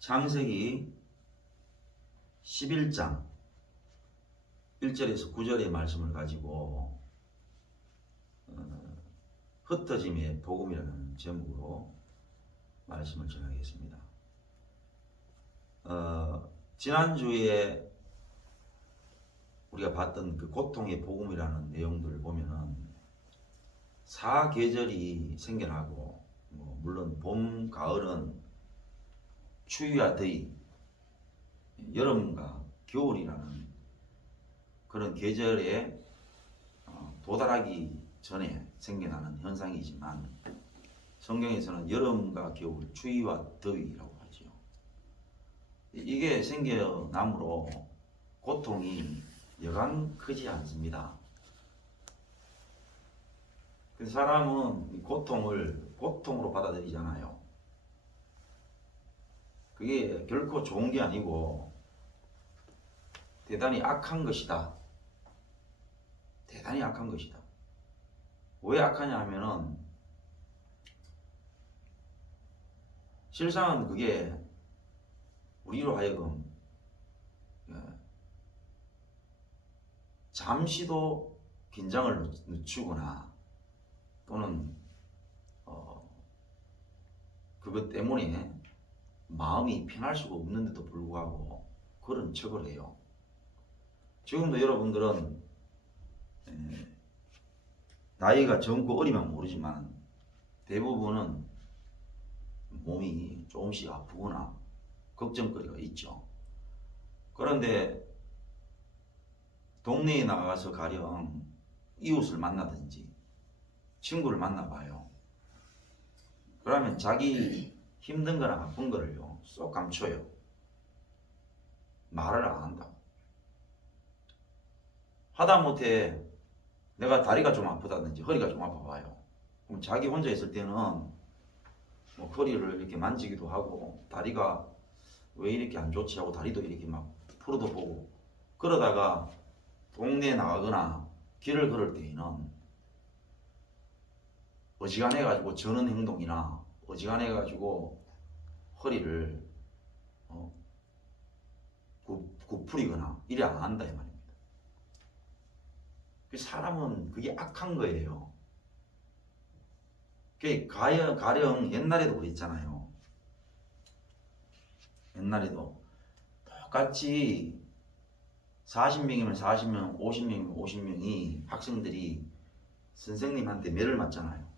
창세기 11장 1절에서 9절의 말씀을 가지고 흩어짐의 복음이라는 제목으로 말씀을 전하겠습니다. 지난주에 우리가 봤던 그 고통의 복음이라는 내용들을 보면은 사계절이 생겨나고 물론 봄, 가을은 추위와 더위, 여름과 겨울이라는 그런 계절에 도달하기 전에 생겨나는 현상이지만 성경에서는 여름과 겨울, 추위와 더위라고 하죠. 이게 생겨남으로 고통이 여간 크지 않습니다. 그래서 사람은 고통을 고통으로 받아들이잖아요. 그게 결코 좋은 게 아니고 대단히 악한 것이다. 대단히 악한 것이다. 왜 악하냐 하면은 실상은 그게 우리로 하여금 잠시도 긴장을 늦추거나 또는 그것 때문에 마음이 편할 수가 없는데도 불구하고 그런 척을 해요. 지금도 여러분들은 나이가 젊고 어리면 모르지만 대부분은 몸이 조금씩 아프거나 걱정거리가 있죠. 그런데 동네에 나가서 가령 이웃을 만나든지 친구를 만나봐요. 그러면 자기 힘든 거나 아픈 거를요 쏙 감춰요. 말을 안 한다고. 하다못해 내가 다리가 좀 아프다든지 허리가 좀 아파봐요. 그럼 자기 혼자 있을 때는 허리를 이렇게 만지기도 하고 다리가 왜 이렇게 안 좋지 하고 다리도 이렇게 막 풀어도 보고, 그러다가 동네에 나가거나 길을 걸을 때에는 어지간해가지고 저는 행동이나 어지간해가지고 허리를 구부리거나 이래 안 한다 이 말입니다. 사람은 그게 악한 거예요. 가령 옛날에도 그랬잖아요. 옛날에도 똑같이 40명이면 40명, 50명이면 50명이 학생들이 선생님한테 매를 맞잖아요.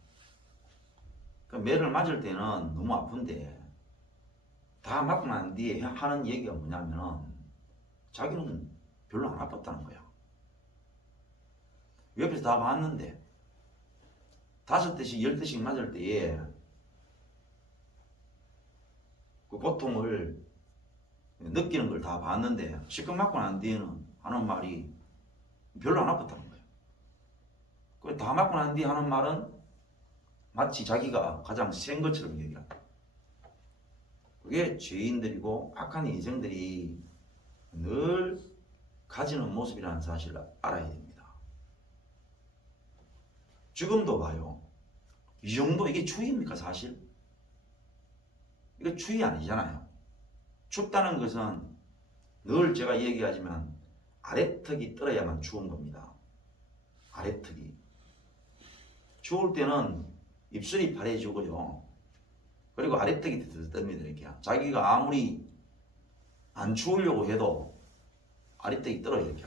그 매를 맞을 때는 너무 아픈데 다 맞고 난 뒤에 하는 얘기가 뭐냐면 자기는 별로 안 아팠다는 거야. 옆에서 다 봤는데 5대씩 10대씩 맞을 때에 그 고통을 느끼는 걸 다 봤는데 실컷 맞고 난 뒤에는 하는 말이 별로 안 아팠다는 거예요. 그 다 맞고 난 뒤에 하는 말은 마치 자기가 가장 센 것처럼 얘기한다. 그게 죄인들이고 악한 인생들이 늘 가지는 모습이라는 사실을 알아야 됩니다. 지금도 봐요. 이 정도 이게 추위입니까 사실? 이거 추위 아니잖아요. 춥다는 것은 늘 제가 얘기하지만 아래턱이 떨어야만 추운 겁니다. 아래턱이. 추울 때는 입술이 파래지고요. 그리고 아래턱이 뜹니다. 이렇게. 자기가 아무리 안 추우려고 해도 아래턱이 떨어요. 이렇게.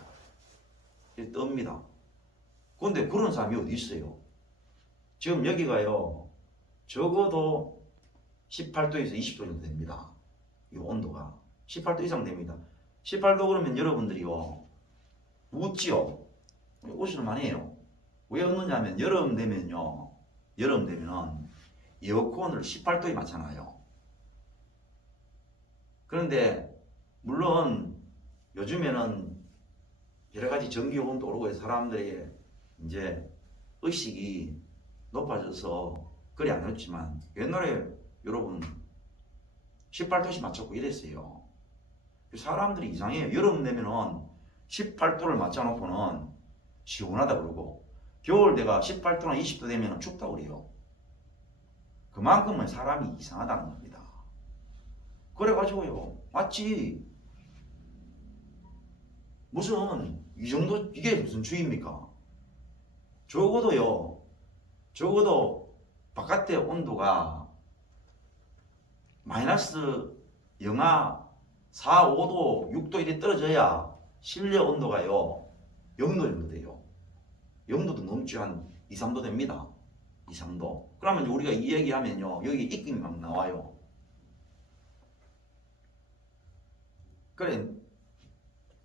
이렇게 뜹니다. 그런데 그런 사람이 어디 있어요? 지금 여기가요. 적어도 18도에서 20도 정도 됩니다. 이 온도가. 18도 이상 됩니다. 18도 그러면 여러분들이요. 웃지요? 웃을 만해요. 왜 웃느냐면 여름 되면요. 여름 되면은 에어컨을 18도에 맞춰놔요. 그런데 물론 요즘에는 여러 가지 전기요금도 오르고 사람들의 이제 의식이 높아져서 그리 안 했지만 옛날에 여러분 18도씩 맞췄고 이랬어요. 사람들이 이상해요. 여름 되면은 18도를 맞춰놓고는 시원하다 그러고 겨울 내가 18도나 20도 되면 춥다 그래요. 그만큼은 사람이 이상하다는 겁니다. 그래가지고요. 마치 무슨 이 정도 이게 무슨 추위입니까? 적어도요. 적어도 바깥의 온도가 마이너스 영하 4, 5도, 6도 이렇게 떨어져야 실내 온도가요 0도 정도 돼요. 0도도 넘지 한 2, 3도 됩니다. 2, 3도. 그러면 이제 우리가 이 얘기하면요 여기 입김이 막 나와요. 그래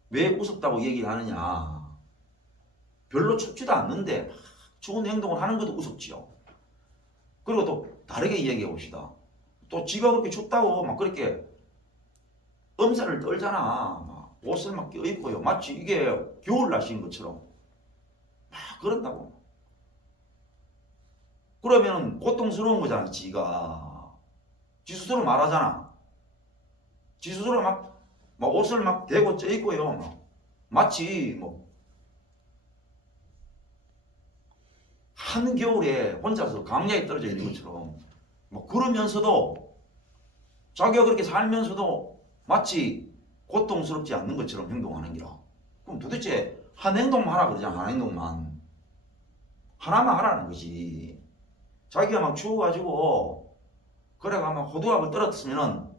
왜 우습다고 얘기하느냐. 별로 춥지도 않는데 막 좋은 행동을 하는 것도 우습지요. 그리고 또 다르게 이야기해 봅시다. 또 지가 그렇게 춥다고 막 그렇게 엄살을 떨잖아. 막 옷을 막 껴입고요. 마치 이게 겨울 날씨인 것처럼 막 그런다고. 그러면 고통스러운 거잖아. 지가 지 스스로 말하잖아. 지 스스로 막 옷을 막 대고 쪄입고요. 막 마치 뭐 한겨울에 혼자서 강야에 떨어져 있는 것처럼 뭐 그러면서도 자기가 그렇게 살면서도 마치 고통스럽지 않는 것처럼 행동하는 기라. 그럼 도대체 한 행동만 하라 그러잖아. 한 행동만 하나만 하라는 거지. 자기가 막 추워가지고 그래가 막 호두갑을 떨었으면은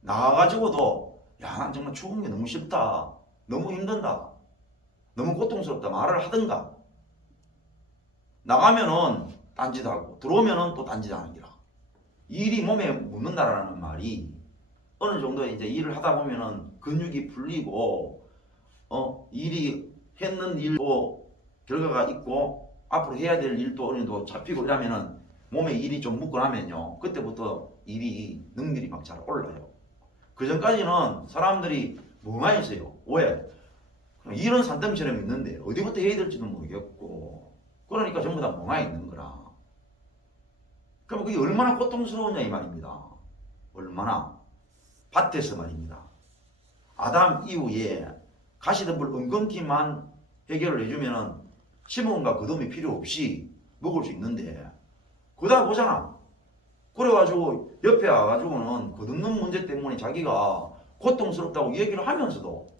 나가가지고도 야 난 정말 추운 게 너무 싫다, 너무 힘든다, 너무 고통스럽다 말을 하든가. 나가면은 딴짓하고 들어오면은 또 딴짓하는 기라. 일이 몸에 묻는다라는 말이 어느 정도 이제 일을 하다 보면은 근육이 풀리고 일이 했는 일도 결과가 있고 앞으로 해야 될 일도 어느 정도 잡히고 이러면은 몸에 일이 좀 묻고 나면요 그때부터 일이 능률이 막 잘 올라요. 그 전까지는 사람들이 멍하니있어요. 왜? 일은 산더미처럼 있는데 어디부터 해야 될지도 모르겠고 그러니까 전부 다 멍하니 있는 거라. 그럼 그게 얼마나 고통스러우냐 이 말입니다. 얼마나. 밭에서 말입니다. 아담 이후에 가시덤불 엉겅퀴만 해결을 해주면은 심음과 거둠이 필요 없이 먹을 수 있는데 그러다 보잖아. 그래가지고 옆에 와가지고는 거듭는 문제 때문에 자기가 고통스럽다고 얘기를 하면서도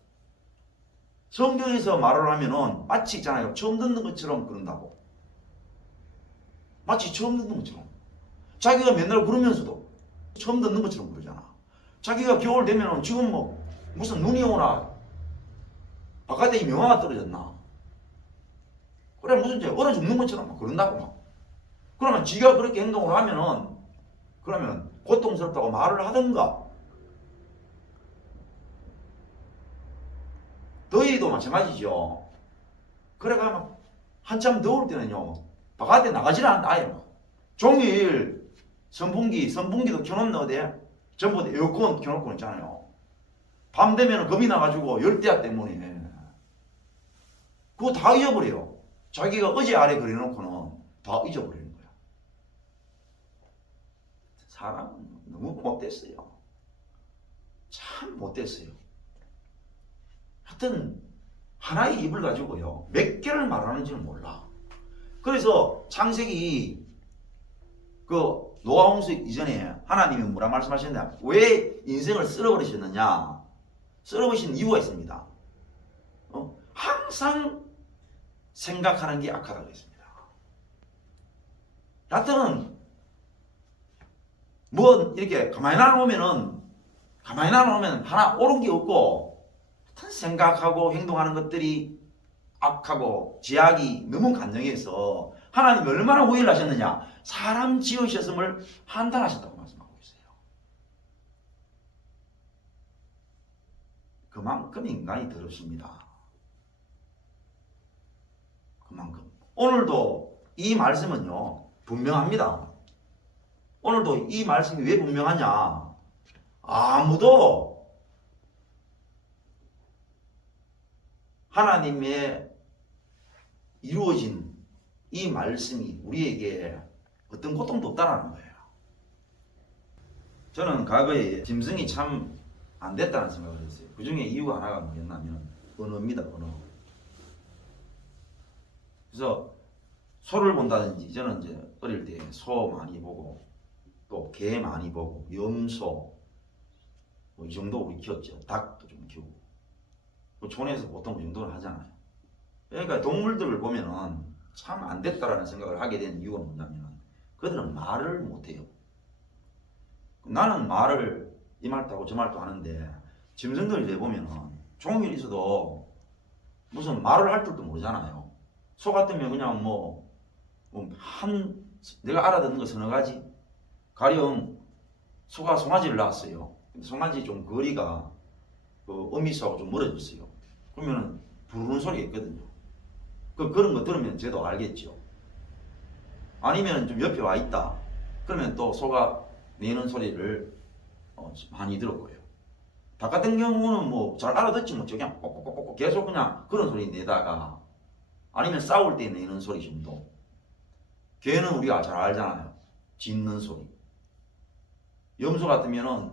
성경에서 말을 하면은 마치 있잖아요. 처음 듣는 것처럼 그런다고. 마치 처음 듣는 것처럼. 자기가 맨날 그러면서도 처음 듣는 것처럼 그러잖아. 자기가 겨울 되면은 지금 뭐 무슨 눈이 오나 바깥에 이 명화가 떨어졌나. 그래 무슨 이제 얼어 죽는 것처럼 막 그런다고 막. 그러면 지가 그렇게 행동을 하면은 그러면 고통스럽다고 말을 하든가. 더위도 마찬가지죠. 그래가 막 한참 더울 때는요 바깥에 나가질 않는다. 아예 막. 종일 선풍기도 켜놓는 어디에 전부 다 에어컨 켜놓고 있잖아요. 밤 되면 겁이 나가지고 열대야 때문에 그거 다 잊어버려요. 자기가 어제 아래 그려놓고는 다 잊어버리는 거야. 사람은 너무 못됐어요. 참 못됐어요. 하여튼 하나의 입을 가지고요 몇 개를 말하는지는 몰라. 그래서 창세기 그 노아 홍수 이전에 하나님이 뭐라 말씀하셨냐, 왜 인생을 쓸어버리셨느냐. 쓸어버리신 이유가 있습니다. 항상 생각하는 게 악하다고 했습니다. 하여튼 뭐 이렇게 가만히 나눠보면 하나 옳은 게 없고 하여튼 생각하고 행동하는 것들이 악하고 제약이 너무 간정해서 하나님이 얼마나 후회를 하셨느냐. 사람 지으셨음을 한탄하셨다고 말씀하고 있어요. 그만큼 인간이 더럽습니다. 그만큼. 오늘도 이 말씀은요 분명합니다. 오늘도 이 말씀이 왜 분명하냐. 아무도 하나님의 이루어진 이 말씀이 우리에게 어떤 고통도 없다라는 거예요. 저는 과거에 짐승이 참 안 됐다는 생각을 했어요. 그 중에 이유가 하나가 뭐였냐면 언어입니다. 언어. 그래서 소를 본다든지 저는 이제 어릴 때 소 많이 보고 또 개 많이 보고 염소 뭐 이 정도 우리 키웠죠. 닭도 좀 키우고. 뭐 촌에서 보통 그 정도는 하잖아요. 그러니까 동물들을 보면은 참 안 됐다라는 생각을 하게 된 이유가 뭐냐면 그들은 말을 못해요. 나는 말을 이 말도 하고 저 말도 하는데 짐승들이 보면은 종일 있어도 무슨 말을 할 줄도 모르잖아요. 소 같으면 그냥 내가 알아듣는 거 서너 가지. 가령 소가 송아지를 낳았어요. 근데 송아지 좀 거리가 그 어미소하고 좀 멀어졌어요. 그러면은 부르는 소리가 있거든요. 그런 거 들으면 쟤도 알겠죠. 아니면 좀 옆에 와 있다. 그러면 또 소가 내는 소리를 많이 들을 거예요. 닭 같은 경우는 뭐 잘 알아듣지 못죠. 그냥 꼭꼭꼭꼭 계속 그냥 그런 소리 내다가 아니면 싸울 때 내는 소리 정도. 개는 우리가 잘 알잖아요. 짖는 소리. 염소 같으면은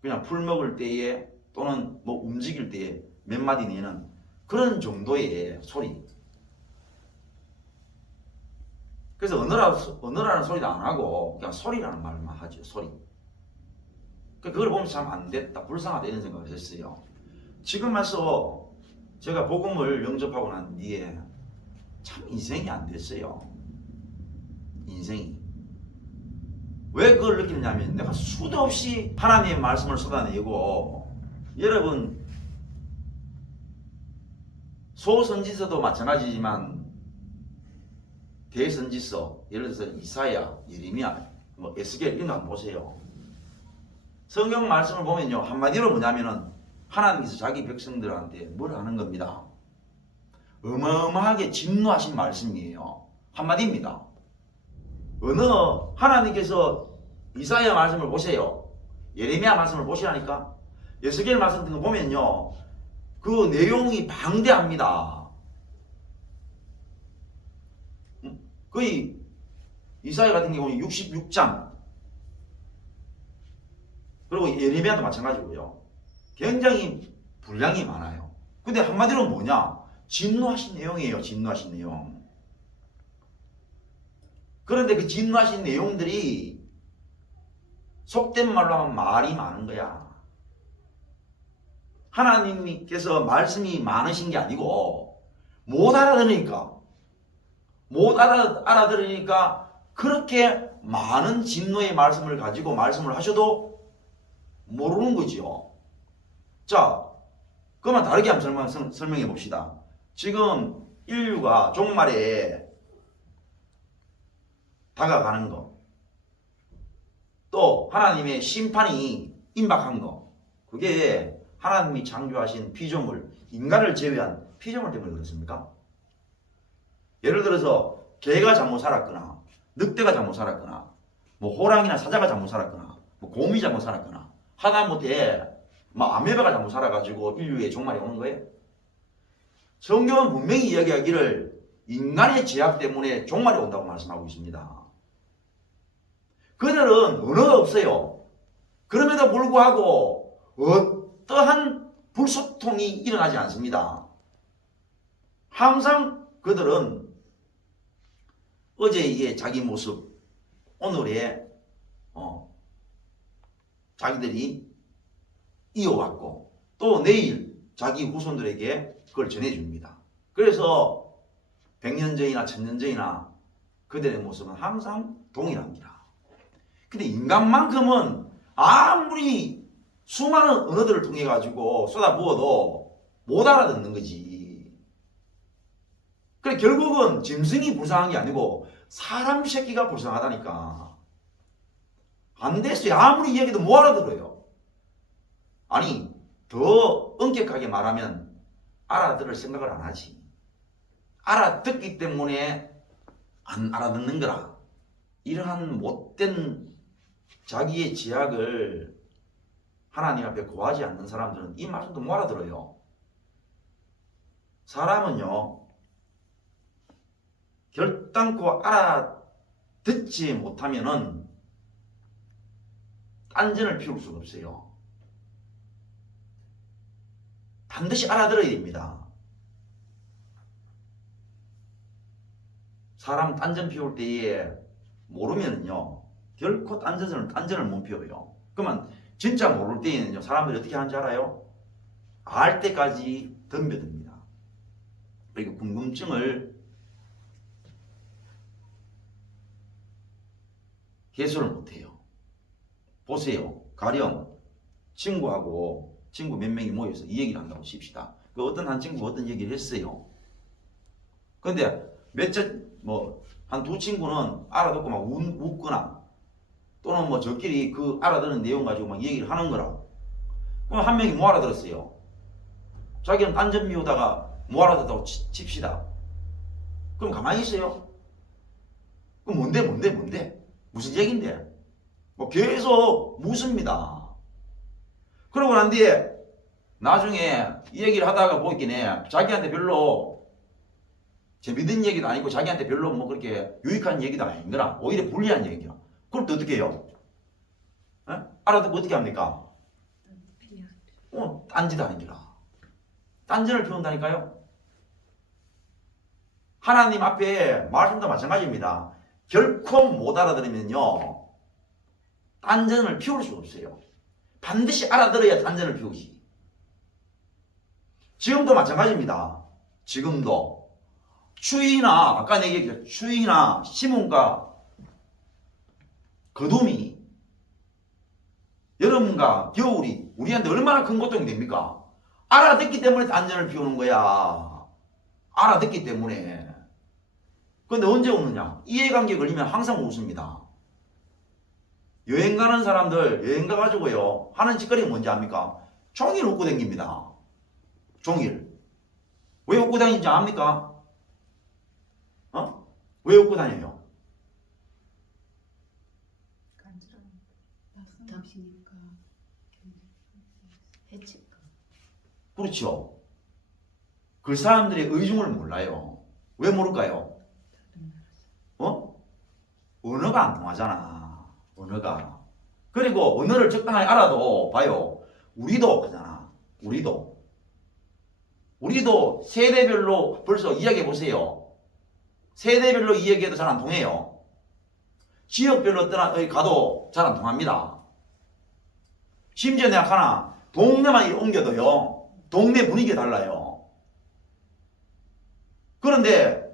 그냥 풀 먹을 때에 또는 뭐 움직일 때에 몇 마디 내는 그런 정도의 소리. 그래서 언어라는 소리도 안 하고 그냥 소리라는 말만 하죠. 소리. 그걸 보면 참 안 됐다, 불쌍하다 이런 생각을 했어요. 지금 와서 제가 복음을 영접하고 난 뒤에 참 인생이 안 됐어요. 인생이. 왜 그걸 느끼느냐면 내가 수도 없이 하나님의 말씀을 쏟아내고 여러분 소선지서도 마찬가지지만 대선지서 예를 들어서 이사야, 예레미야, 뭐 에스겔 이런 거 한번 보세요. 성경 말씀을 보면요 한마디로 뭐냐면은 하나님께서 자기 백성들한테 뭘 하는 겁니다. 어마어마하게 진노하신 말씀이에요. 한마디입니다. 하나님께서 이사야 말씀을 보세요. 예레미야 말씀을 보시라니까. 에스겔 말씀 같은 거 보면요 그 내용이 방대합니다. 거의 이사야 같은 경우는 66장 그리고 예레미야도 마찬가지고요. 굉장히 분량이 많아요. 근데 한마디로 뭐냐? 진노하신 내용이에요. 진노하신 내용. 그런데 그 진노하신 내용들이 속된 말로 하면 말이 많은 거야. 하나님께서 말씀이 많으신 게 아니고 못 알아들으니까 그렇게 많은 진노의 말씀을 가지고 말씀을 하셔도 모르는 거지요. 자, 그만 다르게 한번 설명해 봅시다. 지금 인류가 종말에 다가가는 거, 또 하나님의 심판이 임박한 거, 그게 하나님이 창조하신 피조물, 인간을 제외한 피조물 때문에 그렇습니까? 예를 들어서 개가 잘못 살았거나 늑대가 잘못 살았거나 뭐 호랑이나 사자가 잘못 살았거나 뭐 곰이 잘못 살았거나 하다못해 뭐 아메바가 잘못 살아가지고 인류의 종말이 오는 거예요. 성경은 분명히 이야기하기를 인간의 죄악 때문에 종말이 온다고 말씀하고 있습니다. 그들은 언어가 없어요. 그럼에도 불구하고 어떠한 불소통이 일어나지 않습니다. 항상 그들은 어제의 자기 모습, 오늘의 자기들이 이어왔고 또 내일 자기 후손들에게 그걸 전해줍니다. 그래서 100년 전이나 1000년 전이나 그들의 모습은 항상 동일합니다. 근데 인간만큼은 아무리 수많은 언어들을 통해 가지고 쏟아부어도 못 알아듣는 거지. 그래 결국은 짐승이 불쌍한 게 아니고 사람 새끼가 불쌍하다니까. 안 됐어요. 아무리 이야기도 못 알아들어요. 아니 더 엄격하게 말하면 알아들을 생각을 안 하지. 알아듣기 때문에 안 알아듣는 거라. 이러한 못된 자기의 지약을 하나님 앞에 고하지 않는 사람들은 이 말씀도 못 알아들어요. 사람은요 결단코 알아듣지 못하면은 딴전을 피울 수가 없어요. 반드시 알아들어야 됩니다. 사람 딴전 피울 때에 모르면요 결코 딴전을 못 피워요. 그러면 진짜 모를 때에는요, 사람들이 어떻게 하는지 알아요? 알 때까지 덤벼듭니다. 그리고 궁금증을 해소를 못해요. 보세요. 가령 친구 몇 명이 모여서 이 얘기를 한다고 칩시다. 그 어떤 한 친구가 어떤 얘기를 했어요. 근데 한 두 친구는 알아듣고 막 웃거나 또는 뭐 저끼리 그 알아듣는 내용 가지고 막 얘기를 하는 거라. 그럼 한 명이 못 알아들었어요. 자기는 딴점 비우다가 못 알아듣다고 칩시다. 그럼 가만히 있어요? 그럼 뭔데? 무슨 얘긴데? 뭐 계속 묻습니다. 그러고 난 뒤에 나중에 이 얘기를 하다가 보이긴 자기한테 별로 재밌는 얘기도 아니고 자기한테 별로 뭐 그렇게 유익한 얘기도 아닌 거라. 오히려 불리한 얘기야. 그럼 또 어떻게 해요? 에? 알아듣고 어떻게 합니까? 딴짓 아닙니다. 딴짓을 피운다니까요. 하나님 앞에 말씀도 마찬가지입니다. 결코 못 알아들으면요, 딴전을 피울 수 없어요. 반드시 알아들어야 딴전을 피우지. 지금도 마찬가지입니다. 지금도 추위나 아까 얘기했죠. 추위나 시몬과 거둠이 여름과 겨울이 우리한테 얼마나 큰 고통이 됩니까? 알아듣기 때문에 딴전을 피우는 거야. 알아듣기 때문에. 근데 언제 웃느냐? 이해관계 걸리면 항상 웃습니다. 여행 가는 사람들 여행 가가지고요 하는 짓거리가 뭔지 압니까? 종일 웃고 다닙니다. 종일. 왜 웃고 다니는지 압니까? 왜 웃고 다녀요? 답답시니까 해칠까. 그렇죠. 그 사람들의 의중을 몰라요. 왜 모를까요? 언어가 안 통하잖아. 언어가. 그리고 언어를 적당하게 알아도 봐요. 우리도 그잖아. 우리도 세대별로 벌써 이야기해 보세요. 세대별로 이야기해도 잘 안 통해요. 지역별로 어디 가도 잘 안 통합니다. 심지어 내가 하나 동네만 옮겨도요 동네 분위기가 달라요. 그런데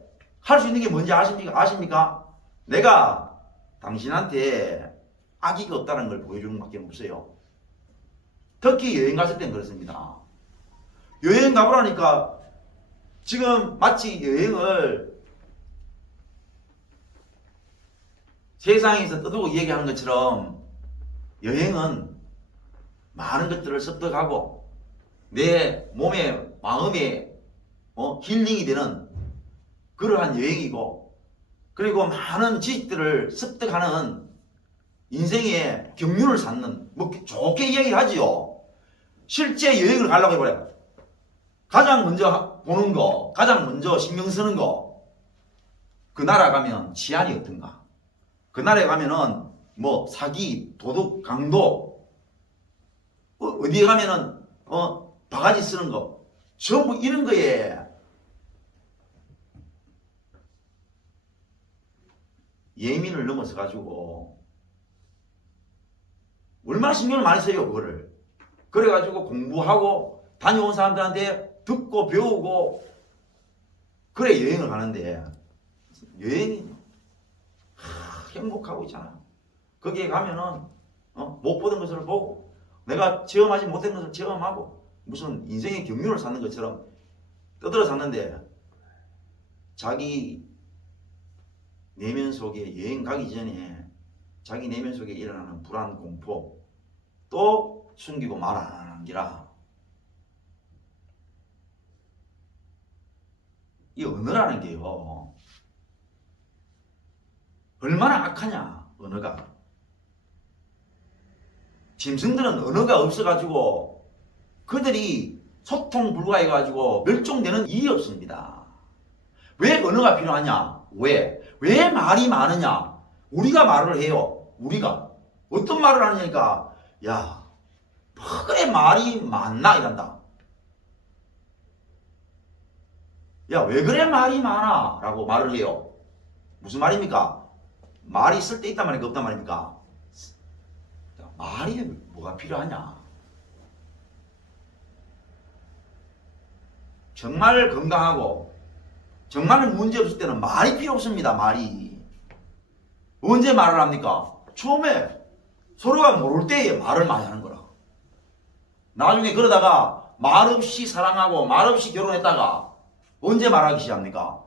할 수 있는 게 뭔지 아십니까? 내가 당신한테 악의가 없다는 걸 보여주는 것밖에 없어요. 특히 여행 갔을 땐 그렇습니다. 여행 가보라니까 지금 마치 여행을 세상에서 떠들고 얘기하는 것처럼 여행은 많은 것들을 습득하고 내 몸에 마음에 힐링이 되는 그러한 여행이고, 그리고 많은 지식들을 습득하는 인생의 경륜을 쌓는, 뭐 좋게 이야기를 하지요. 실제 여행을 가려고 해보래. 가장 먼저 보는 거, 가장 먼저 신경 쓰는 거, 그 나라 가면 치안이 어떤가, 그 나라에 가면은 뭐 사기, 도둑, 강도, 어디에 가면은 바가지 쓰는 거, 전부 이런 거에 예민을 넘어서 가지고 얼마나 신경을 많이 써요 그거를. 그래가지고 공부하고 다녀온 사람들한테 듣고 배우고 그래 여행을 가는데, 여행이 행복하고 있잖아요. 거기에 가면은 못 보던 것을 보고 내가 체험하지 못한 것을 체험하고 무슨 인생의 경륜을 쌓는 것처럼 떠들어 샀는데, 자기 내면 속에 여행 가기 전에 자기 내면 속에 일어나는 불안, 공포 또 숨기고 말 안 하는 기라. 이 언어라는 게요 얼마나 악하냐. 언어가. 짐승들은 언어가 없어가지고 그들이 소통 불가해가지고 멸종되는 이유 없습니다. 왜 언어가 필요하냐? 왜 말이 많으냐? 우리가 말을 해요. 우리가 어떤 말을 하냐니까, 야, 뭐 그래 말이 많나 이란다. 야, 왜 그래 말이 많아? 라고 말을 해요. 무슨 말입니까? 말이 쓸 때 있단 말입니까? 없단 말입니까? 말이 뭐가 필요하냐? 정말 건강하고 정말 문제 없을 때는 말이 필요 없습니다. 말이. 언제 말을 합니까? 처음에 서로가 모를 때에 말을 많이 하는 거라. 나중에 그러다가 말 없이 사랑하고 말 없이 결혼했다가 언제 말하기 시작합니까?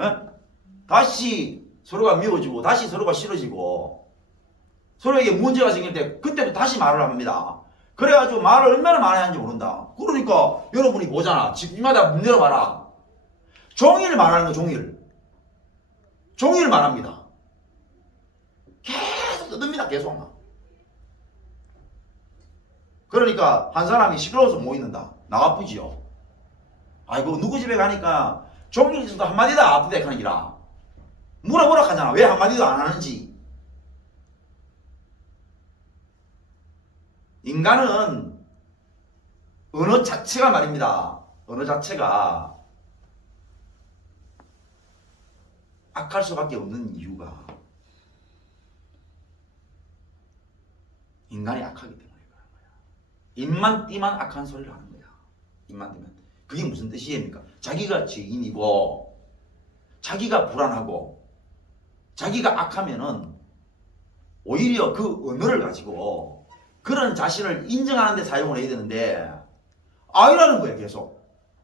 에? 다시 서로가 미워지고 다시 서로가 싫어지고 서로에게 문제가 생길 때 그때부터 다시 말을 합니다. 그래가지고 말을 얼마나 많이 하는지 모른다. 그러니까 여러분이 보잖아. 집마다 문 열어봐라. 종일 말하는 거 종일. 종일 말합니다. 계속 떠듭니다. 계속. 그러니까 한 사람이 시끄러워서 못 있는다. 나가쁘지요. 아이고 누구 집에 가니까 종일 있어도 한마디도 안 아프대 하는 기라. 물어보라 하잖아. 왜 한마디도 안 하는지. 인간은 언어 자체가 말입니다. 언어 자체가 악할 수밖에 없는 이유가 인간이 악하기 때문에 그런 거야. 입만 띄면 악한 소리를 하는 거야. 입만 띄면. 그게 무슨 뜻이입니까? 자기가 죄인이고 자기가 불안하고 자기가 악하면은 오히려 그 언어를 가지고 그런 자신을 인정하는 데 사용을 해야 되는데 아니라는 거예요. 계속.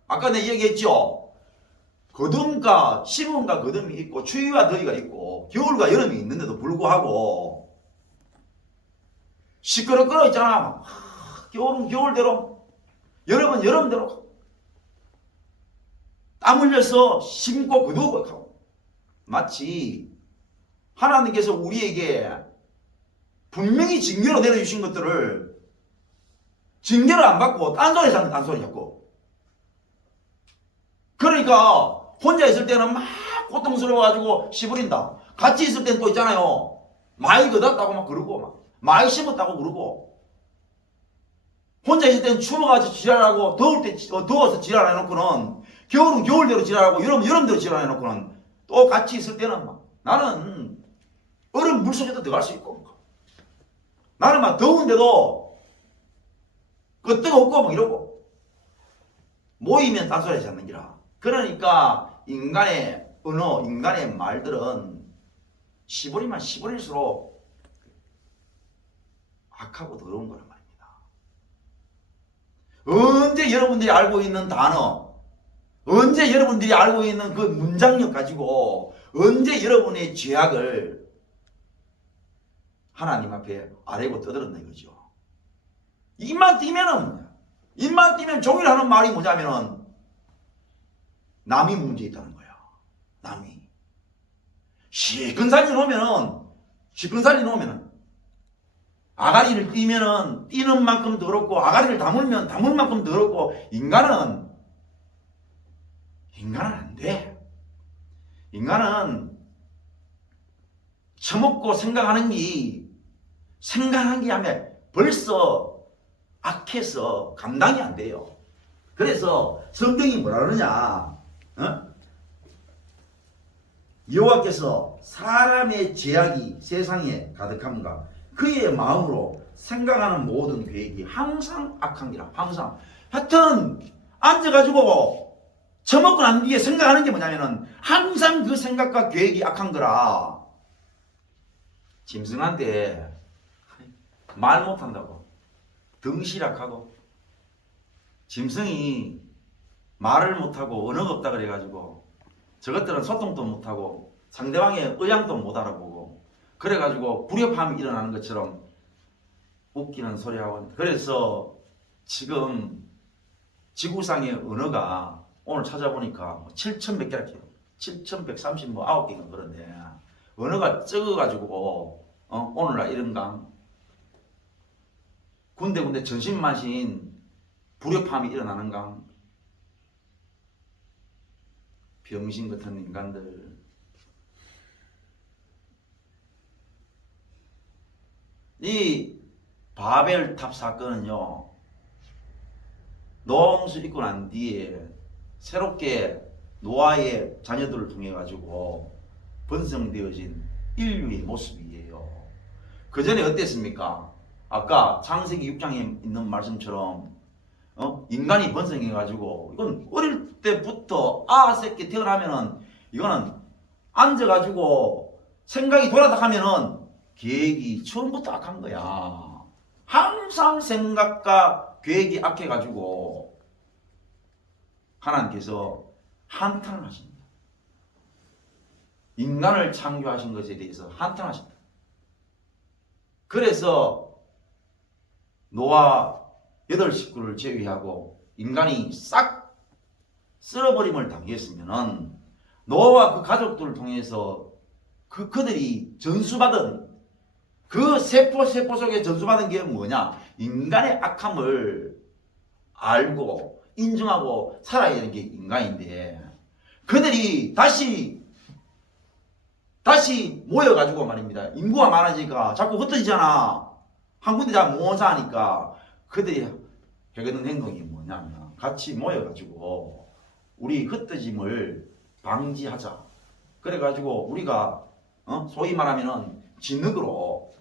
아까 내가 얘기했죠. 거둠과 시문과 거둠이 있고 추위와 더위가 있고 겨울과 여름이 있는데도 불구하고 시끄럽 있잖아. 겨울은 겨울대로 여름은 여름대로 땀 흘려서 심고 거두고 하고 마치 하나님께서 우리에게 분명히 징계로 내려주신 것들을 징계를 안 받고 딴소리 하는 딴소리 자꾸. 그러니까 혼자 있을 때는 막 고통스러워가지고 시부린다. 같이 있을 때는 또 있잖아요. 많이 거뒀다고 막 그러고 막 많이 심었다고 그러고 혼자 있을 때는 추워가지고 지랄하고 더울 때 더워서 지랄해놓고는 겨울은 겨울대로 지랄하고 여름은 여름대로 지랄해놓고는 또 같이 있을 때는 막 나는 얼음 물속에도 들어갈 수 있고 나는 막 더운데도 그 뜨겁고 막 이러고 모이면 딴소리 하지 않는 기라. 그러니까 인간의 언어, 인간의 말들은 시부리면 시부릴수록 악하고 더러운 거란 말입니다. 언제 여러분들이 알고 있는 단어, 언제 여러분들이 알고 있는 그 문장력 가지고 언제 여러분의 죄악을 하나님 앞에 아뢰고 떠들었나 이거죠. 입만 띄면 종일 하는 말이 뭐냐면은 남이 문제 있다는 거야. 남이. 시큰살이 놓으면은 아가리를 띄면은 띄는 만큼 더럽고 아가리를 다물면 다물 만큼 더럽고 인간은 안 돼. 인간은 처먹고 생각하는 게 하면 벌써 악해서 감당이 안 돼요. 그래서 성경이 뭐라 그러냐? 여호와께서 사람의 죄악이 세상에 가득함과 그의 마음으로 생각하는 모든 계획이 항상 악한기라. 항상. 하여튼 앉아가지고 처먹고 난 뒤에 생각하는 게 뭐냐면은 항상 그 생각과 계획이 악한 거라. 짐승한테 말 못한다고 덩실악하고 짐승이 말을 못하고 언어가 없다 그래가지고 저것들은 소통도 못하고 상대방의 의향도 못 알아보고 그래가지고 불협화음이 일어나는 것처럼 웃기는 소리하고. 그래서 지금 지구상의 언어가 오늘 찾아보니까 7,100 개라 해요. 7,139개가 그런데 언어가 적어가지고 오늘날 이런가 군데군데 전신마신 불협화음이 일어나는가. 병신 같은 인간들. 이 바벨탑 사건은요, 노홍수 입고 난 뒤에 새롭게 노아의 자녀들을 통해 가지고 번성되어진 인류의 모습이에요. 그 전에 어땠습니까? 아까 창세기 6장에 있는 말씀처럼 인간이 번성해가지고 이건 어릴 때부터 새끼 태어나면은 이거는 앉아가지고 생각이 돌아다 하면은 계획이 처음부터 악한 거야. 항상 생각과 계획이 악해가지고 하나님께서 한탄을 하십니다. 인간을 창조하신 것에 대해서 한탄하신다. 그래서 노아 8식구를 제외하고 인간이 싹 쓸어버림을 당했으면은 노아와 그 가족들을 통해서 그들이 전수받은 그 세포 속에 전수받은 게 뭐냐? 인간의 악함을 알고 인정하고 살아야 되는 게 인간인데 그들이 다시 모여가지고 말입니다. 인구가 많아지니까 자꾸 흩어지잖아. 한 군데 잘 못 사니까 그들이 하는 행동이 뭐냐면 같이 모여가지고 우리 흩어짐을 방지하자. 그래가지고 우리가 소위 말하면은 진흙으로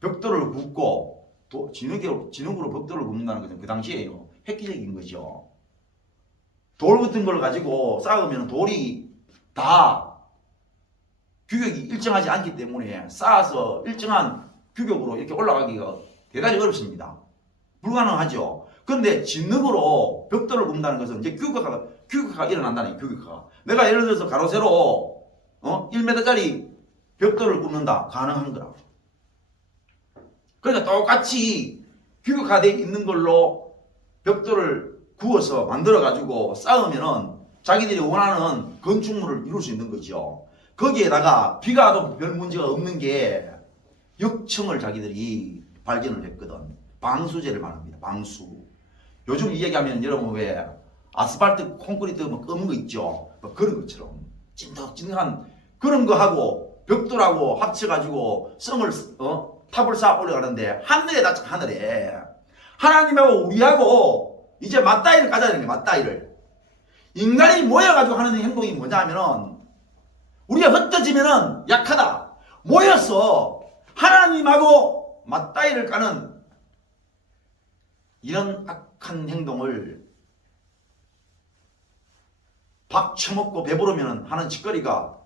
벽돌을 굽고 또 진흙으로 벽돌을 굽는다는 것은 그 당시에요. 획기적인 거죠. 돌 같은 걸 가지고 쌓으면 돌이 다 규격이 일정하지 않기 때문에 쌓아서 일정한 규격으로 이렇게 올라가기가 대단히 어렵습니다. 불가능하죠. 그런데 진흙으로 벽돌을 굽는다는 것은 이제 규격화가 일어난다는 거예요. 규격화가. 내가 예를 들어서 가로 세로 1m짜리 벽돌을 굽는다. 가능한 거라고. 그러니까 똑같이 규격화되어 있는 걸로 벽돌을 구워서 만들어가지고 쌓으면은 자기들이 원하는 건축물을 이룰 수 있는 거죠. 거기에다가 비가 와도 별 문제가 없는 게 역청을 자기들이 발견을 했거든. 방수제를 말합니다. 방수. 요즘 이야기하면 여러분 왜 아스팔트 콘크리트 뭐 검은 거 있죠. 뭐 그런 것처럼 찐득찐득한 그런 거 하고 벽돌하고 합쳐가지고 탑을 쌓아 올라가는데 하늘에 닿죠. 하늘에. 하나님하고 우리하고 이제 맞다이를 가져야 되는 거야. 맞다이를. 인간이 모여가지고 하는 행동이 뭐냐 하면은 우리가 흩어지면은 약하다. 모여서 하나님하고 맞다이를 까는 이런 악한 행동을 밥 처먹고 배부르면 하는 짓거리가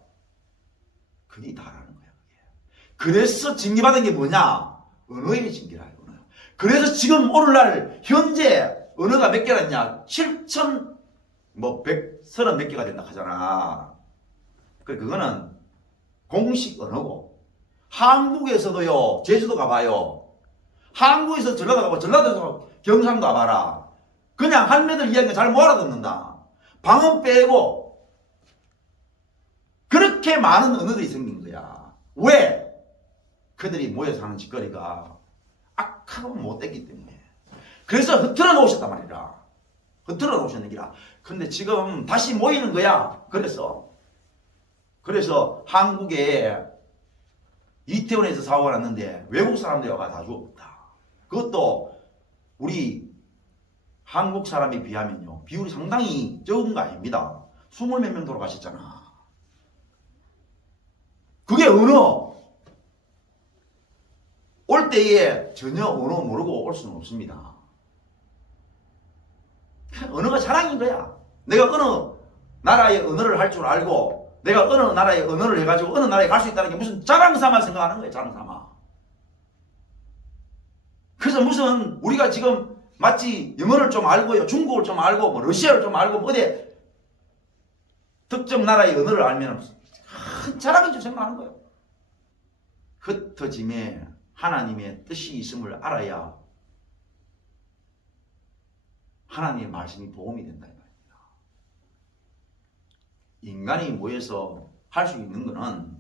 그게 다라는 거야. 그래서 징계받은 게 뭐냐? 언어의 징계라. 언어. 그래서 지금 오늘날 현재 언어가 몇 개나 있냐? 7,130 몇 개가 된다 하잖아. 그거는 공식 언어고 한국에서도요. 제주도 가봐요. 한국에서 전라도 가봐. 전라도에서 경상도 가봐라. 그냥 할매들 이야기가 잘 못 알아듣는다. 방언 빼고 그렇게 많은 언어들이 생긴 거야. 왜? 그들이 모여서 하는 짓거리가 악하고 못됐기 때문에. 그래서 흐트러 놓으셨단 말이라. 흐트러 놓으셨는 기라. 근데 지금 다시 모이는 거야. 그래서 한국에 이태원에서 사고가 났는데 외국 사람들이 와가 다 죽었다. 그것도 우리 한국 사람에 비하면요. 비율이 상당히 적은 거 아닙니다. 20몇 명 돌아가셨잖아. 그게 언어. 올 때에 전혀 언어 모르고 올 수는 없습니다. 언어가 자랑인 거야. 내가 어느 나라의 언어를 할 줄 알고 내가 어느 나라의 언어를 해가지고 어느 나라에 갈 수 있다는 게 무슨 자랑 삼아 생각하는 거예요. 자랑 삼아. 그래서 무슨 우리가 지금 마치 영어를 좀 알고요. 중국을 좀 알고 뭐 러시아를 좀 알고 뭐 어디 특정 나라의 언어를 알면 큰 자랑인 줄 생각하는 거예요. 흩어짐에 하나님의 뜻이 있음을 알아야 하나님의 말씀이 도움이 된다. 인간이 모여서 할 수 있는 것은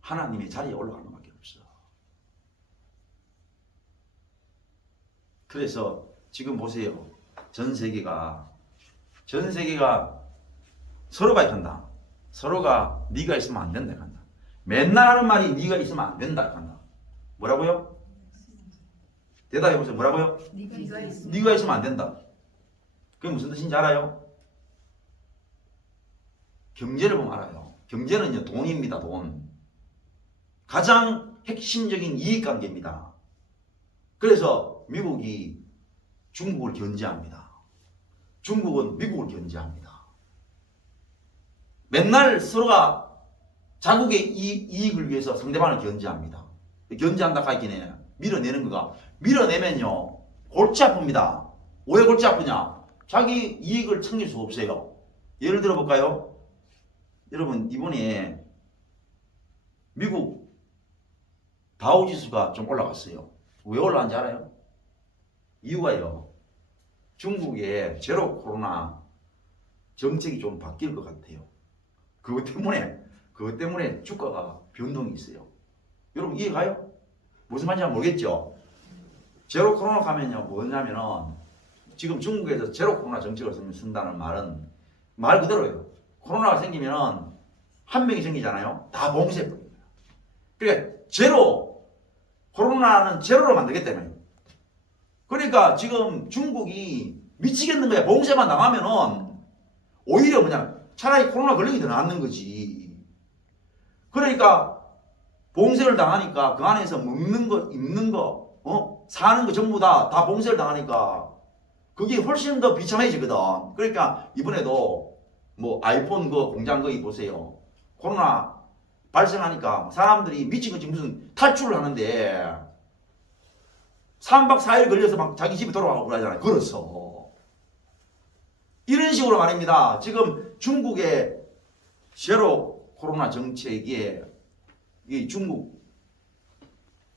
하나님의 자리에 올라가는 것밖에 없어. 그래서 지금 보세요. 전 세계가 서로가 한다. 서로가 네가 있으면 안 된다 한다. 맨날 하는 말이 네가 있으면 안 된다 한다. 뭐라고요? 대답해 보세요. 뭐라고요? 네가 있으면 안 된다. 그게 무슨 뜻인지 알아요? 경제를 보면 알아요. 경제는요, 돈입니다, 돈. 가장 핵심적인 이익관계입니다. 그래서 미국이 중국을 견제합니다. 중국은 미국을 견제합니다. 맨날 서로가 자국의 이익을 위해서 상대방을 견제합니다. 견제한다 하긴 해. 밀어내는 거가. 밀어내면요, 골치 아픕니다. 왜 골치 아프냐? 자기 이익을 챙길 수 없어요. 예를 들어 볼까요? 여러분, 이번에 미국 다우지수가 좀 올라갔어요. 왜 올라간지 알아요? 이유가요, 중국의 제로 코로나 정책이 좀 바뀔 것 같아요. 그것 때문에 주가가 변동이 있어요. 여러분 이해가요? 무슨 말인지 모르겠죠? 제로 코로나 가면요, 뭐냐면은 지금 중국에서 제로 코로나 정책을 쓴다는 말은 말 그대로예요. 코로나가 생기면은 한 명이 생기잖아요. 다 봉쇄해버립니다. 그러니까 코로나는 제로로 만들겠다는. 그러니까 지금 중국이 미치겠는 거야. 봉쇄만 당하면은 오히려 뭐냐, 차라리 코로나 걸리기 더 낫는 거지. 그러니까 봉쇄를 당하니까 그 안에서 먹는 거, 입는 거, 사는 거 전부 다 봉쇄를 당하니까 그게 훨씬 더 비참해지거든. 그러니까 이번에도 뭐 아이폰 그 공장 거기 보세요. 코로나 발생하니까 사람들이 미친거지 무슨 탈출을 하는데 3박 4일 걸려서 막 자기 집에 돌아가고 그러잖아요. 걸었어. 이런 식으로 말입니다. 지금 중국의 제로 코로나 정책에 이 중국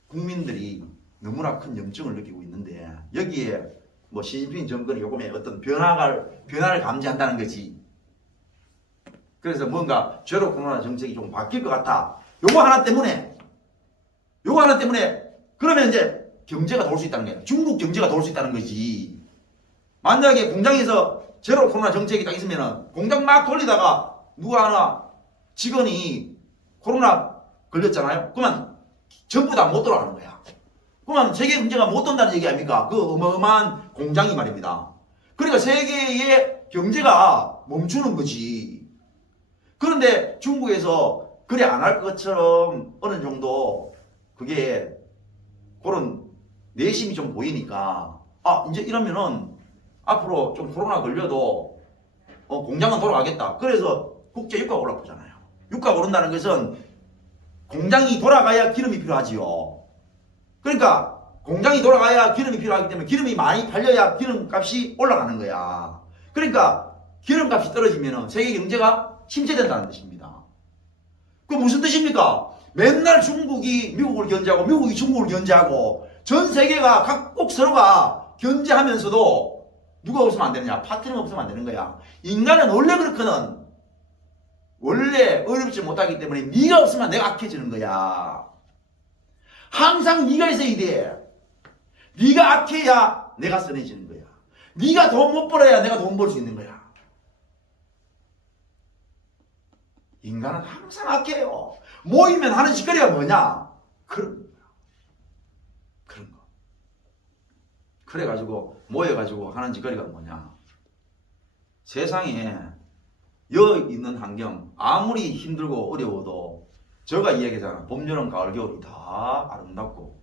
국민들이 너무나 큰 염증을 느끼고 있는데, 여기에 뭐 시진핑 정권이 요금에 어떤 변화를 감지한다는 거지. 그래서 뭔가 제로 코로나 정책이 좀 바뀔 것 같아. 요거 하나 때문에 그러면 이제 경제가 돌 수 있다는 거야. 중국 경제가 돌 수 있다는 거지. 만약에 공장에서 제로 코로나 정책이 딱 있으면은 공장 막 돌리다가 누가 하나 직원이 코로나 걸렸잖아요. 그러면 전부 다 못 돌아가는 거야. 그러면 세계 경제가 못 돈다는 얘기 아닙니까? 그 어마어마한 공장이 말입니다. 그러니까 세계의 경제가 멈추는 거지. 그런데 중국에서 그래 안 할 것처럼 어느 정도 그게 그런 내심이 좀 보이니까, 이제 이러면은 앞으로 좀 코로나 걸려도 공장은 돌아가겠다. 그래서 국제 유가가 올라오잖아요. 유가가 오른다는 것은 공장이 돌아가야 기름이 필요하지요. 그러니까 공장이 돌아가야 기름이 필요하기 때문에 기름이 많이 팔려야 기름값이 올라가는 거야. 그러니까 기름값이 떨어지면 세계 경제가 침체된다는 뜻입니다. 그 무슨 뜻입니까? 맨날 중국이 미국을 견제하고 미국이 중국을 견제하고 전 세계가 각국 서로가 견제하면서도 누가 없으면 안 되느냐? 파트너가 없으면 안 되는 거야. 인간은 원래 그렇거든. 원래 어렵지 못하기 때문에 네가 없으면 내가 악해지는 거야. 항상 네가 있어야 돼. 네가 악해야 내가 선해지는 거야. 네가 돈 못 벌어야 내가 돈 벌 수 있는 거야. 인간은 항상 악해요. 모이면 하는 짓거리가 뭐냐? 그런 거. 그래가지고 모여가지고 하는 짓거리가 뭐냐? 세상에 여기 있는 환경 아무리 힘들고 어려워도 제가 이야기하잖아. 봄, 여름, 가을, 겨울이 다 아름답고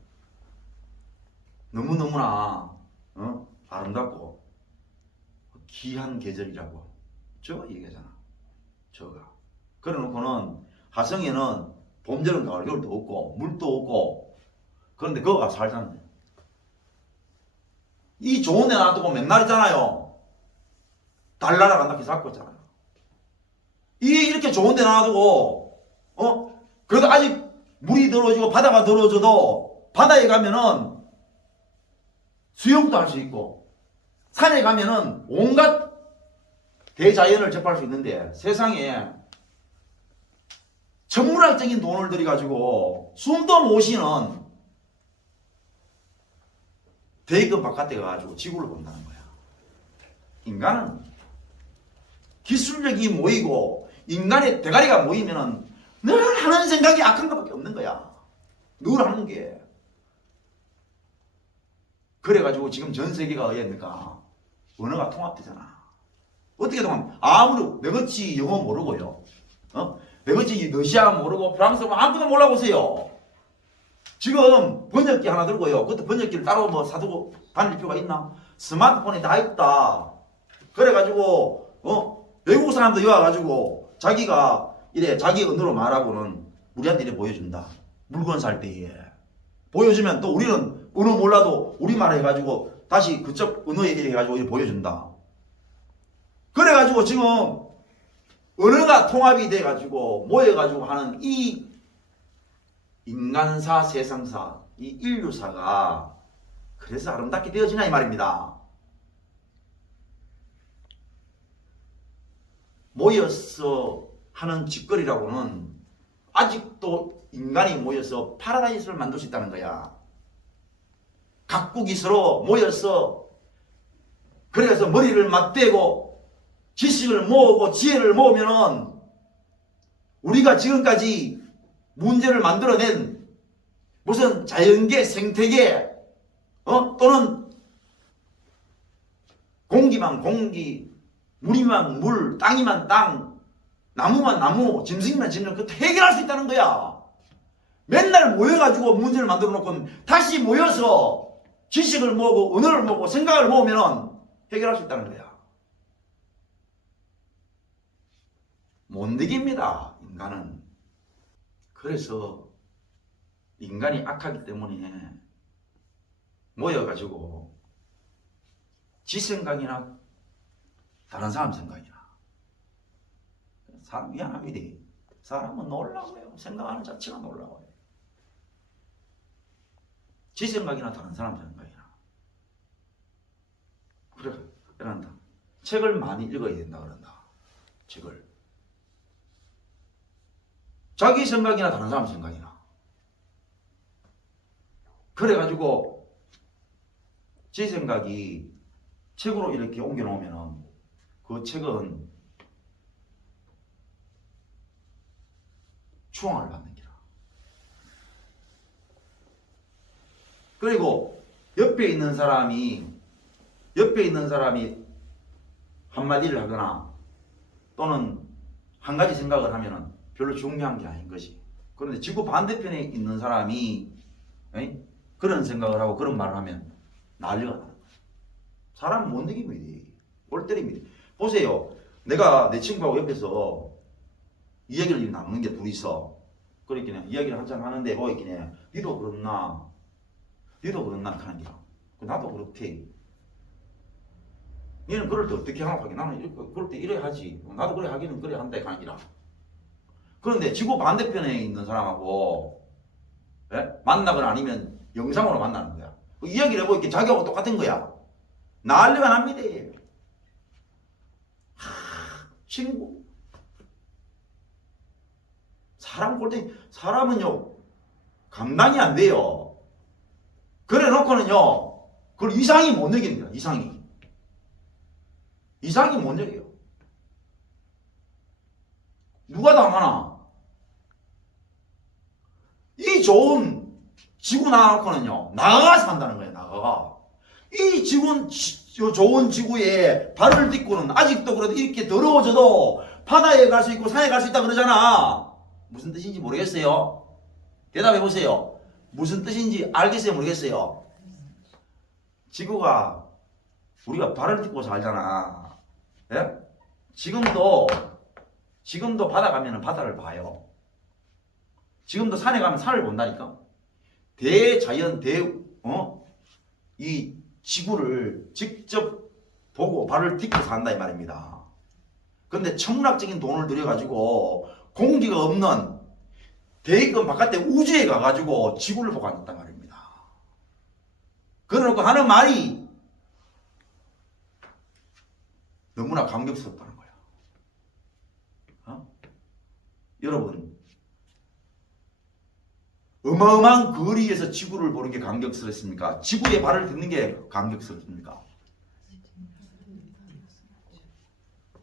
너무너무나 아름답고 귀한 계절이라고 제가 얘기하잖아. 제가 그래놓고는 하성에는 봄, 여름, 가을, 겨울도 없고 물도 없고 그런데 그거 가서 살자는 거야. 이 좋은 데 놔두고 맨날 있잖아요. 달나라 간다 해서 잡고 있잖아요. 이렇게 좋은 데 놔두고 그래도 아직 물이 더러워지고 바다가 더러워져도 바다에 가면은 수영도 할 수 있고 산에 가면은 온갖 대자연을 접할 수 있는데 세상에 천문학적인 돈을 들여가지고 숨도 못 쉬는 대기업 바깥에 가가지고 지구를 본다는 거야. 인간은 기술력이 모이고 인간의 대가리가 모이면은 늘 하는 생각이 악한 것밖에 없는 거야. 늘 하는 게. 그래가지고 지금 전 세계가 어디입니까? 언어가 통합되잖아. 어떻게 통합? 아무리 내같이 영어 모르고요. 내거지 러시아 모르고 프랑스 아무것도 몰라보세요. 지금 번역기 하나 들고요. 그것도 번역기를 따로 뭐 사두고 다닐 필요가 있나? 스마트폰에 다 있다. 그래가지고 외국 사람도 와가지고 자기가 이래 자기 언어로 말하고는 우리한테 이래 보여준다. 물건 살 때에 보여주면 또 우리는 언어 몰라도 우리말 해가지고 다시 그쪽 언어에 이래 해가지고 이래 보여준다. 그래가지고 지금 언어가 통합이 돼가지고 모여가지고 하는 이 인간사, 세상사, 이 인류사가 그래서 아름답게 되어지나 이 말입니다. 모여서 하는 짓거리라고는 아직도 인간이 모여서 파라다이스를 만들 수 있다는 거야. 각국이 서로 모여서 그래서 머리를 맞대고 지식을 모으고 지혜를 모으면은 우리가 지금까지 문제를 만들어낸 무슨 자연계, 생태계, 또는 공기만 공기, 물이만 물, 땅이만 땅, 나무만 나무, 짐승이만 짐승, 그것도 해결할 수 있다는 거야. 맨날 모여가지고 문제를 만들어 놓고 다시 모여서 지식을 모으고 언어를 모으고 생각을 모으면 해결할 수 있다는 거야. 못 이깁니다, 인간은. 그래서 인간이 악하기 때문에 모여가지고 지 생각이나 다른 사람 생각이나 사람 미안합니다. 사람은 놀라워요. 생각하는 자체가 놀라워요. 지 생각이나 다른 사람 생각이나. 그런다. 책을 많이 읽어야 된다 그런다. 책을. 자기 생각이나 다른 사람 생각이나. 그래가지고 제 생각이 책으로 이렇게 옮겨놓으면 그 책은 추앙을 받는 기라. 그리고 옆에 있는 사람이 한마디를 하거나 또는 한 가지 생각을 하면은 별로 중요한 게 아닌 것이. 그런데 지구 반대편에 있는 사람이 그런 생각을 하고 그런 말을 하면 난리가 나는 거예요. 사람은 못 이깁니다. 꼴 때립니다. 보세요. 내가 내 친구하고 옆에서 이야기를 나누는 게 둘이서 그렇게 이야기를 한참 하는데 있긴 해. 니도 그렇나 하는 게 나도 그렇대. 얘는 그럴 때 어떻게 하나? 나는 그럴 때 이래 하지. 나도 그래 하기는 그래 한다 하는 기라. 그런데 지구 반대편에 있는 사람하고 만나거나 아니면 영상으로 만나는 거야. 그 이야기를 해보니까 자기하고 똑같은 거야. 난리가 납니다. 친구. 사람은요, 감당이 안 돼요. 그래 놓고는요, 그걸 이상이 못 여기는 거야, 이상이 못 여겨요. 누가 당하나? 이 좋은 지구 나가놓고는요, 나가가 산다는 거예요, 나가가. 이 좋은 지구에 발을 딛고는 아직도 그래도 이렇게 더러워져도 바다에 갈 수 있고 산에 갈 수 있다 그러잖아. 무슨 뜻인지 모르겠어요. 대답해 보세요. 무슨 뜻인지 알겠어요, 모르겠어요? 지구가 우리가 발을 딛고 살잖아. 예? 지금도 바다 가면은 바다를 봐요. 지금도 산에 가면 산을 본다니까. 대자연 이 지구를 직접 보고 발을 딛고 산다 이 말입니다. 그런데 천문학적인 돈을 들여가지고 공기가 없는 대기권 바깥에 우주에 가가지고 지구를 보고 앉았단 말입니다. 그래놓고 하는 말이 너무나 감격스럽다는 거야. 여러분, 어마어마한 거리에서 지구를 보는 게 감격스럽습니까? 지구에 발을 딛는 게 감격스럽습니까?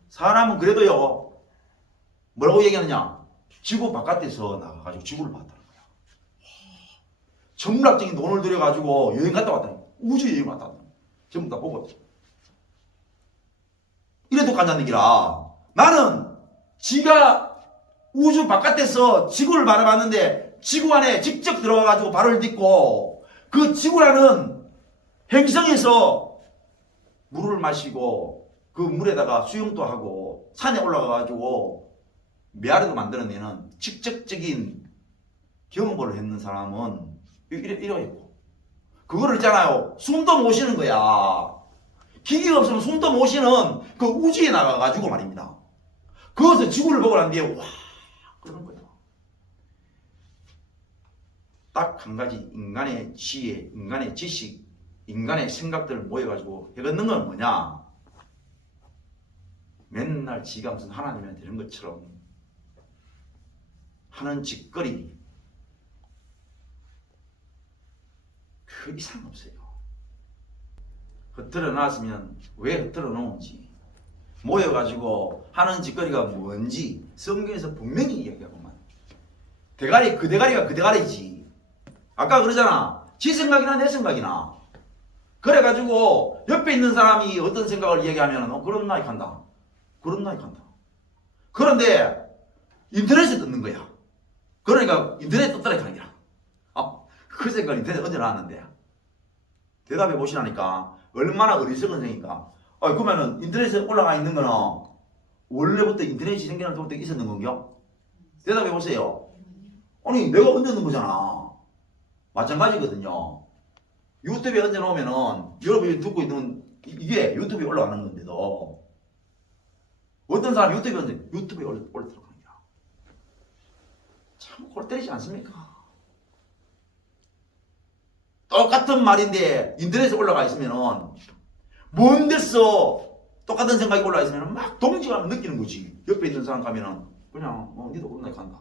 사람은 그래도요, 뭐라고 얘기하느냐? 지구 바깥에서 나가가지고 지구를 봤다는 거야. 천문학적인 돈을 들여가지고 여행 갔다 왔다는 거야. 우주 여행 갔다 왔다는 거야. 전부 다 보고. 이래도 간다는 기라. 나는 지가 우주 바깥에서 지구를 바라봤는데 지구 안에 직접 들어가가지고 발을 딛고 그 지구라는 행성에서 물을 마시고 그 물에다가 수영도 하고 산에 올라가가지고 메아리도 만들어내는 직접적인 경험을 했는 사람은 이러고 있고, 그거를 있잖아요, 숨도 못 쉬는 거야. 기기가 없으면 숨도 못 쉬는 그 우주에 나가가지고 말입니다. 거기서 지구를 보고 난 뒤에 와 그러는 거야. 딱 한 가지, 인간의 지혜, 인간의 지식, 인간의 생각들 모여가지고 해걷는 건 뭐냐? 맨날 지가 무슨 하나님이 되는 것처럼 하는 짓거리, 그 이상 없어요. 흩어져 놨으면 왜 흩어져 놓은지, 모여가지고 하는 짓거리가 뭔지 성경에서 분명히 이야기하고만. 대가리, 그 대가리가 그 대가리지. 아까 그러잖아, 지 생각이나 내 생각이나. 그래가지고 옆에 있는 사람이 어떤 생각을 얘기하면 그런 나이 간다, 그런 나이 간다. 그런데 인터넷에 듣는 거야. 그러니까 인터넷 떴더라 하는 거야. 그 생각 인터넷 언제 나왔는데? 대답해 보시라니까. 얼마나 어리석은 생각인가. 그러면은 인터넷에 올라가 있는 거는 원래부터 인터넷이 생겨날 때부터 있었는 건겨? 대답해 보세요. 아니 내가 얹어놓은 거잖아. 마찬가지거든요. 유튜브에 얹어놓으면은 여러분이 듣고 있는 이게 유튜브에 올라가는 건데도 어떤 사람 유튜브에 올라가는 거야. 참 골 때리지 않습니까? 똑같은 말인데 인터넷에 올라가 있으면은 먼 데서 똑같은 생각이 올라가 있으면 막 동지감을 느끼는 거지. 옆에 있는 사람 가면은 그냥 니도 그런 날 간다.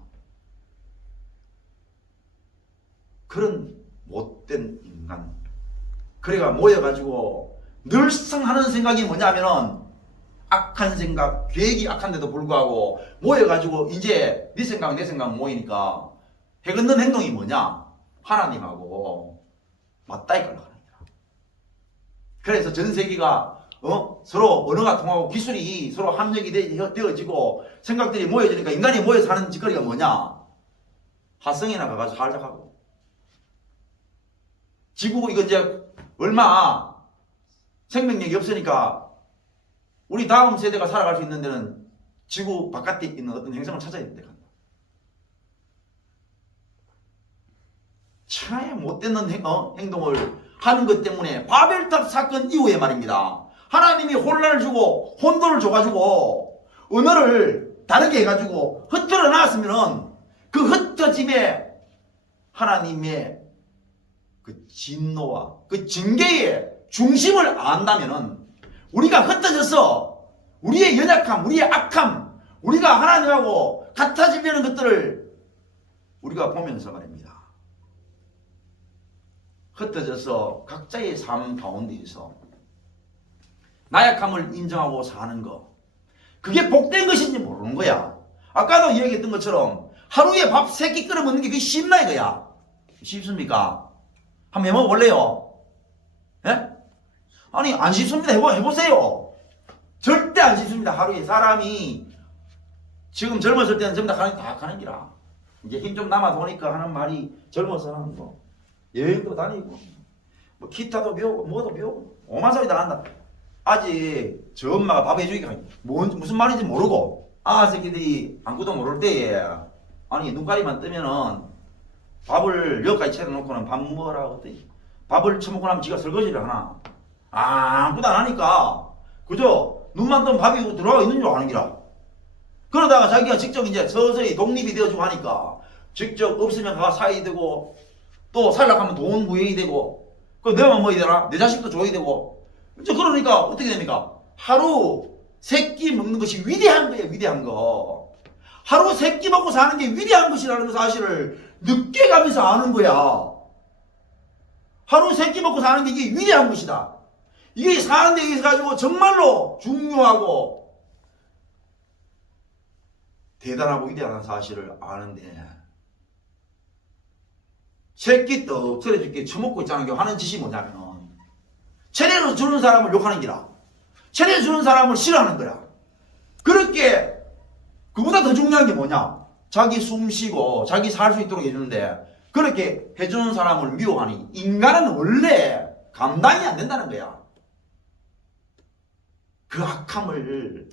그런 못된 인간. 그래가 모여가지고 늘상 하는 생각이 뭐냐면은 악한 생각, 계획이 악한데도 불구하고 모여가지고 이제 네 생각 내 생각 모이니까 해걷는 행동이 뭐냐? 하나님하고 맞다이 걸려가는 거야. 그래서 전 세계가 서로 언어가 통하고 기술이 서로 합력이 되어지고 생각들이 모여지니까 인간이 모여서 하는 짓거리가 뭐냐? 화성에 나가가지고 살짝 하고. 지구 이거 이제 얼마 생명력이 없으니까 우리 다음 세대가 살아갈 수 있는 데는 지구 바깥에 있는 어떤 행성을 찾아야 된다. 천하의 못되는 행동을 하는 것 때문에 바벨탑 사건 이후에 말입니다. 하나님이 혼란을 주고 혼돈을 줘가지고 언어를 다르게 해가지고 흩어져 나왔으면은 그 흩어짐에 하나님의 그 진노와 그 징계의 중심을 안다면은 우리가 흩어져서 우리의 연약함, 우리의 악함, 우리가 하나님하고 같아지려는 것들을 우리가 보면서 말입니다. 흩어져서 각자의 삶 가운데에서 나약함을 인정하고 사는 것, 그게 복된 것인지 모르는 거야. 아까도 이야기했던 것처럼 하루에 밥 3끼 끓여 먹는 게 그게 쉽나 이거야. 쉽습니까? 한번 해먹어 볼래요? 예? 아니 안 쉽습니다. 해보세요. 절대 안 쉽습니다. 하루에 사람이 지금 젊었을 때는 전부 다 가는 기라. 이제 힘 좀 남아서 오니까 하는 말이 젊어서는 뭐 여행도 다니고 뭐 기타도 배우고 뭐도 배우고 오만 소리 다 한다. 아직 저 엄마가 밥 해주기가 무슨 말인지 모르고 새끼들이 아무것도 모를 때에 아니 눈가리만 뜨면은 밥을 여기까지 차려놓고는 밥 먹으라고 했더니 밥을 처먹고 나면 지가 설거지를 하나. 아무것도 안 하니까 그저 눈만 뜨면 밥이 들어가 있는 줄 아는 기라. 그러다가 자기가 직접 이제 서서히 독립이 되어주고 하니까 직접 없으면 가 사야 되고 또 살락하면 돈 구해야 되고 그 내만 먹어야 되나? 내 자식도 줘야 되고 이제 그러니까 어떻게 됩니까? 하루 3끼 먹는 것이 위대한 거예요. 위대한 거. 하루 3끼 먹고 사는 게 위대한 것이라는 사실을 늦게 가면서 아는 거야. 하루 3끼 먹고 사는 게 이게 위대한 것이다. 이게 사는 데 있어 가지고 정말로 중요하고 대단하고 위대한 사실을 아는데 3끼 떡 차려줄게 처먹고 있자는 게 하는 짓이 뭐냐면 차려서 주는 사람을 욕하는 기라. 차려주는 사람을 싫어하는 거야. 그렇게 그보다 더 중요한 게 뭐냐? 자기 숨 쉬고 자기 살 수 있도록 해주는데 그렇게 해주는 사람을 미워하니 인간은 원래 감당이 안 된다는 거야. 그 악함을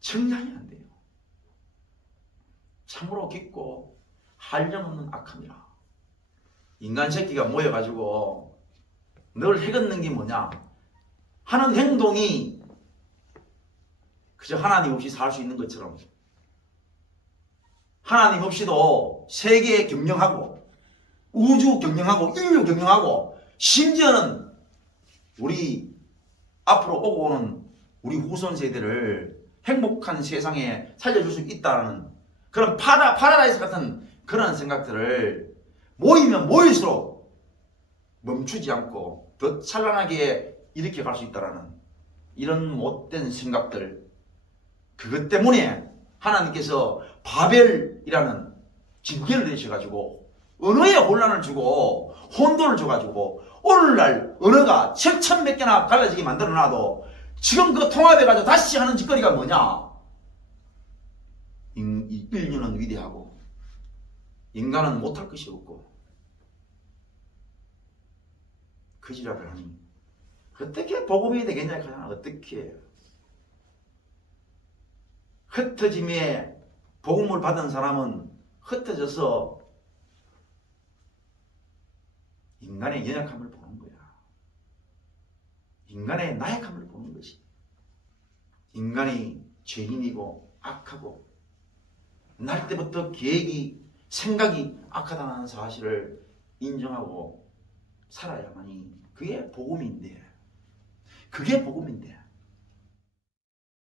청량이 안 돼요. 참으로 깊고 한량없는 악함이라. 인간 새끼가 모여가지고 늘 해걷는 게 뭐냐? 하는 행동이 그저 하나님 없이 살 수 있는 것처럼 하나님 없이도 세계 경영하고 우주 경영하고 인류 경영하고 심지어는 우리 앞으로 오고 오는 우리 후손 세대를 행복한 세상에 살려줄 수 있다는 그런 파라다이스 같은 그런 생각들을 모이면 모일수록 멈추지 않고 더 찬란하게 일으켜 갈 수 있다는 이런 못된 생각들, 그것 때문에 하나님께서 바벨이라는 징계를 내셔가지고 언어에 혼란을 주고 혼돈을 줘가지고 오늘날 언어가 7,000몇 개나 갈라지게 만들어놔도 지금 그 통합해가지고 다시 하는 짓거리가 뭐냐? 인류는 위대하고 인간은 못할 것이 없고 그 지랄을 하니 어떻게 복음이 되겠냐? 어떻게 흩어짐에 복음을 받은 사람은 흩어져서 인간의 연약함을 보는 거야. 인간의 나약함을 보는 것이. 인간이 죄인이고 악하고 날 때부터 계획이 생각이 악하다는 사실을 인정하고 살아야만이 그게 복음인데